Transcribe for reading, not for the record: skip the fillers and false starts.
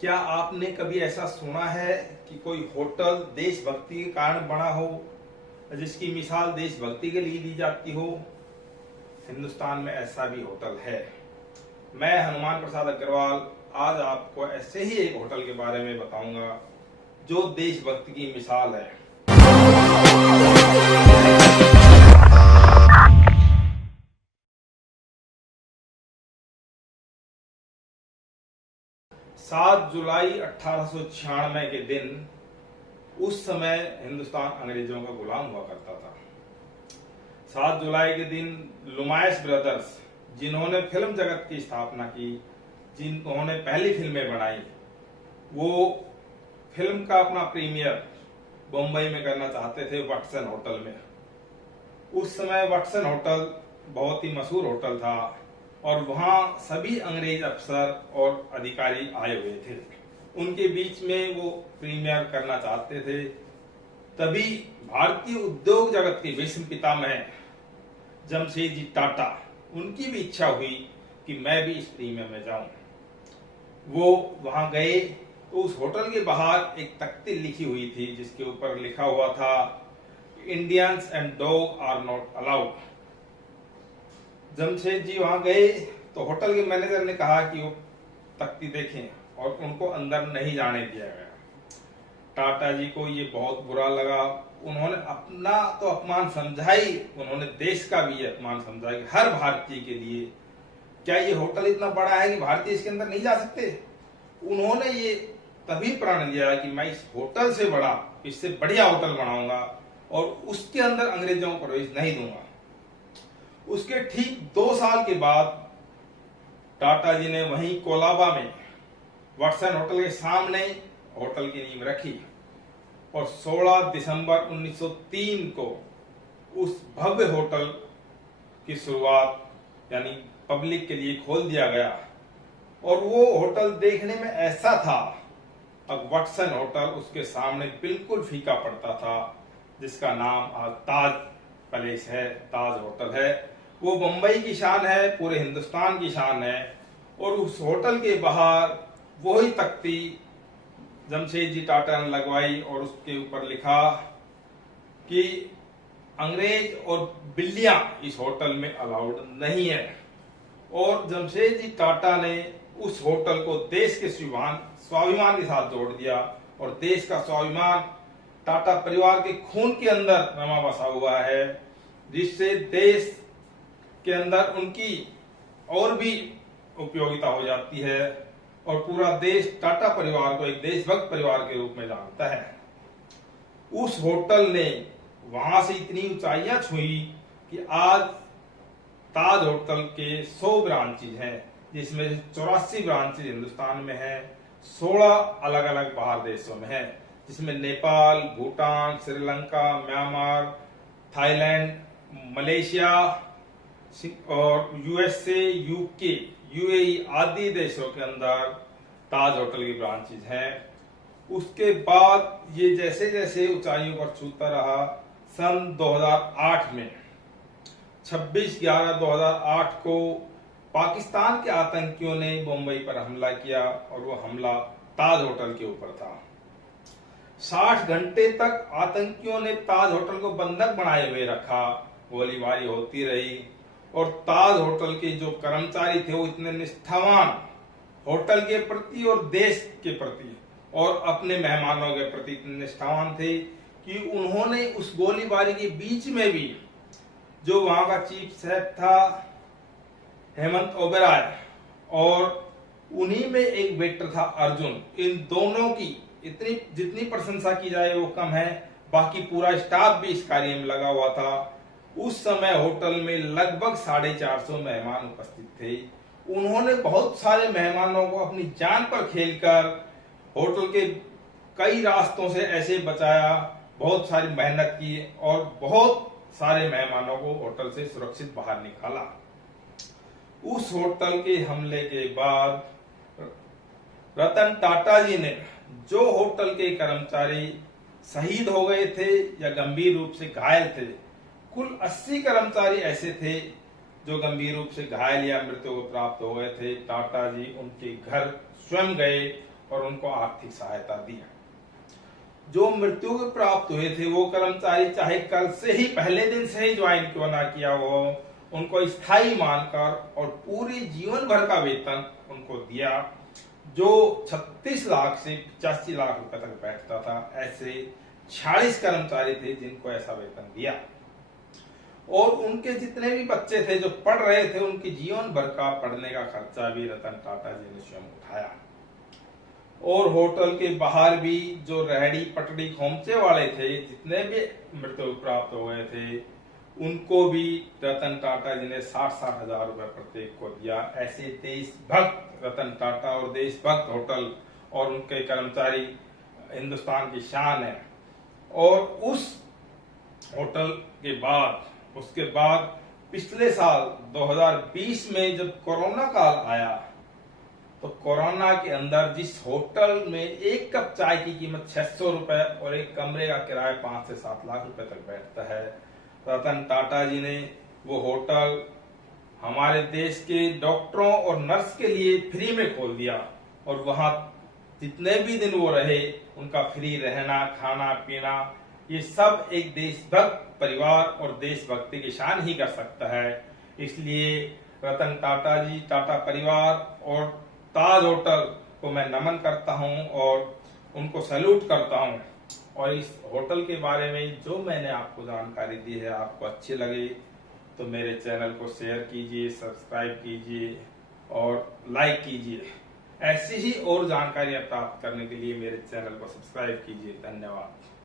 क्या आपने कभी ऐसा सुना है कि कोई होटल देशभक्ति के कारण बना हो, जिसकी मिसाल देशभक्ति के लिए दी जाती हो? हिंदुस्तान में ऐसा भी होटल है। मैं हनुमान प्रसाद अग्रवाल आज आपको ऐसे ही एक होटल के बारे में बताऊंगा जो देशभक्ति की मिसाल है। 7 जुलाई 1896 के दिन, उस समय हिंदुस्तान अंग्रेजों का गुलाम हुआ करता था। 7 जुलाई के दिन लुमायस ब्रदर्स, जिन्होंने फिल्म जगत की स्थापना की, जिन्होंने पहली फिल्में बनाई, वो फिल्म का अपना प्रीमियर बम्बई में करना चाहते थे वाटसन होटल में। उस समय वाटसन होटल बहुत ही मशहूर होटल था और वहां सभी अंग्रेज अफसर और अधिकारी आए हुए थे। उनके बीच में वो प्रीमियर करना चाहते थे। तभी भारतीय उद्योग जगत के विश्व पितामह जमशेदजी टाटा, उनकी भी इच्छा हुई कि मैं भी इस प्रीमियर में जाऊं। वो वहां गए तो उस होटल के बाहर एक तख्ती लिखी हुई थी जिसके ऊपर लिखा हुआ था, Indians and dog are not allowed. Jamshed ji वहां गए तो होटल के मैनेजर ने कहा कि वो तख्ती देखें और उनको अंदर नहीं जाने दिया गया। टाटा जी को ये बहुत बुरा लगा। उन्होंने अपना तो अपमान समझा ही, उन्होंने देश का भी अपमान समझा कि हर भारतीय के लिए क्या ये होटल इतना बड़ा है कि भारतीय इसके अंदर नहीं जा सकते। उन्होंने ये तभी प्रण लिया कि मैं इस होटल से बड़ा, इससे बढ़िया होटल बनाऊंगा और उसके अंदर अंग्रेजों को प्रवेश नहीं दूंगा। उसके ठीक 2 साल के बाद टाटा जी ने वहीं कोलाबा में वाटसन होटल के सामने होटल की नींव रखी और 16 दिसंबर 1903 को उस भव्य होटल की शुरुआत यानी पब्लिक के लिए खोल दिया गया। और वो होटल देखने में ऐसा था, अब वाटसन होटल उसके सामने बिल्कुल फीका पड़ता था, जिसका नाम आज ताज पैलेस है, ताज होटल है। वो मुंबई की शान है, पूरे हिंदुस्तान की शान है। और उस होटल के बाहर वही तख्ती जमशेद जी टाटा ने लगवाई और उसके ऊपर लिखा कि अंग्रेज और बिल्लियां इस होटल में अलाउड नहीं है। और जमशेद जी टाटा ने उस होटल को देश के स्वाभिमान के साथ जोड़ दिया और देश का स्वाभिमान टाटा परिवार के खून के अंदर रमा बसा हुआ है, जिससे देश के अंदर उनकी और भी उपयोगिता हो जाती है और पूरा देश टाटा परिवार को एक देशभक्त परिवार के रूप में जानता है। उस होटल ने वहां से इतनी ऊंचाइयां छुई कि आज ताज होटल के 100 ब्रांचेज हैं, जिसमें 84 ब्रांचेज हिंदुस्तान में हैं, 16 अलग अलग बाहर देशों में हैं, जिसमें Nepal, Bhutan, Sri Lanka, Myanmar, Thailand, Malaysia और यूएसए, यूके, यूएई आदि देशों के अंदर ताज होटल की ब्रांचेज हैं। उसके बाद ये जैसे जैसे ऊंचाइयों पर छूता रहा, सन 2008 में 26/11/2008 को पाकिस्तान के आतंकियों ने मुंबई पर हमला किया और वो हमला ताज होटल के ऊपर था। 60 घंटे तक आतंकियों ने ताज होटल को बंधक बनाए हुए रखा, गोलीबारी होती रही और ताज होटल के जो कर्मचारी थे वो इतने निष्ठावान होटल के प्रति और देश के प्रति और अपने मेहमानों के प्रति इतने निष्ठावान थे कि उन्होंने उस गोलीबारी के बीच में भी जो वहां का चीफ शेफ था हेमंत ओबेरॉय और उन्हीं में एक वेटर था अर्जुन, इन दोनों की इतनी जितनी प्रशंसा की जाए वो कम है। बाकी पूरा स्टाफ भी इस कार्य में लगा हुआ था। उस समय होटल में लगभग 450 मेहमान उपस्थित थे। उन्होंने बहुत सारे मेहमानों को अपनी जान पर खेलकर होटल के कई रास्तों से ऐसे बचाया, बहुत सारी मेहनत की और बहुत सारे मेहमानों को होटल से सुरक्षित बाहर निकाला। उस होटल के हमले के बाद रतन टाटा जी ने, जो होटल के कर्मचारी शहीद हो गए थे या गंभीर रूप से घायल थे, कुल 80 कर्मचारी ऐसे थे जो गंभीर रूप से घायल या मृत्यु को प्राप्त हो गए थे। टाटा जी उनके घर स्वयं गए और उनको आर्थिक सहायता दी। जो मृत्यु के प्राप्त हुए थे वो कर्मचारी चाहे कल से ही पहले दिन से ही ज्वाइन क्यों ना किया हो, उनको स्थायी मानकर और पूरे जीवन भर का वेतन उनको दिया। जो 36 लाख से 85 लाख रुपए तक बैठता था, ऐसे 46 कर्मचारी थे जिनको ऐसा वेतन दिया। और उनके जितने भी बच्चे थे जो पढ़ रहे थे, उनके जीवन भर का पढ़ने का खर्चा भी रतन टाटा जी ने स्वयं उठाया। और होटल के बाहर भी जो रेहड़ी पटड़ी खोमचे वाले थे, जितने भी मृत्यु प्राप्त हो गए थे, उनको भी रतन टाटा जी ने 60-60 हजार रुपए प्रत्येक को दिया। ऐसे देशभक्त रतन टाटा और देशभक्त होटल और उनके कर्मचारी हिंदुस्तान की शान है। और उस होटल के बाद उसके बाद पिछले साल 2020 में जब कोरोना काल आया, तो कोरोना के अंदर जिस होटल में एक कप चाय की कीमत 600 रुपए और एक कमरे का किराया 5 से 7 लाख रुपए तक बैठता है, रतन टाटा जी ने वो होटल हमारे देश के डॉक्टरों और नर्स के लिए फ्री में खोल दिया। और वहां जितने भी दिन वो रहे, उनका फ्री रहना, खाना पीना, ये सब एक देशभक्त परिवार और देशभक्ति की शान ही कर सकता है। इसलिए रतन टाटा जी, टाटा परिवार और ताज होटल को मैं नमन करता हूं और उनको सैल्यूट करता हूं। और इस होटल के बारे में जो मैंने आपको जानकारी दी है, आपको अच्छी लगे तो मेरे चैनल को शेयर कीजिए, सब्सक्राइब कीजिए और लाइक कीजिए। ऐसी ही और जानकारियां प्राप्त करने के लिए मेरे चैनल को सब्सक्राइब कीजिए। धन्यवाद।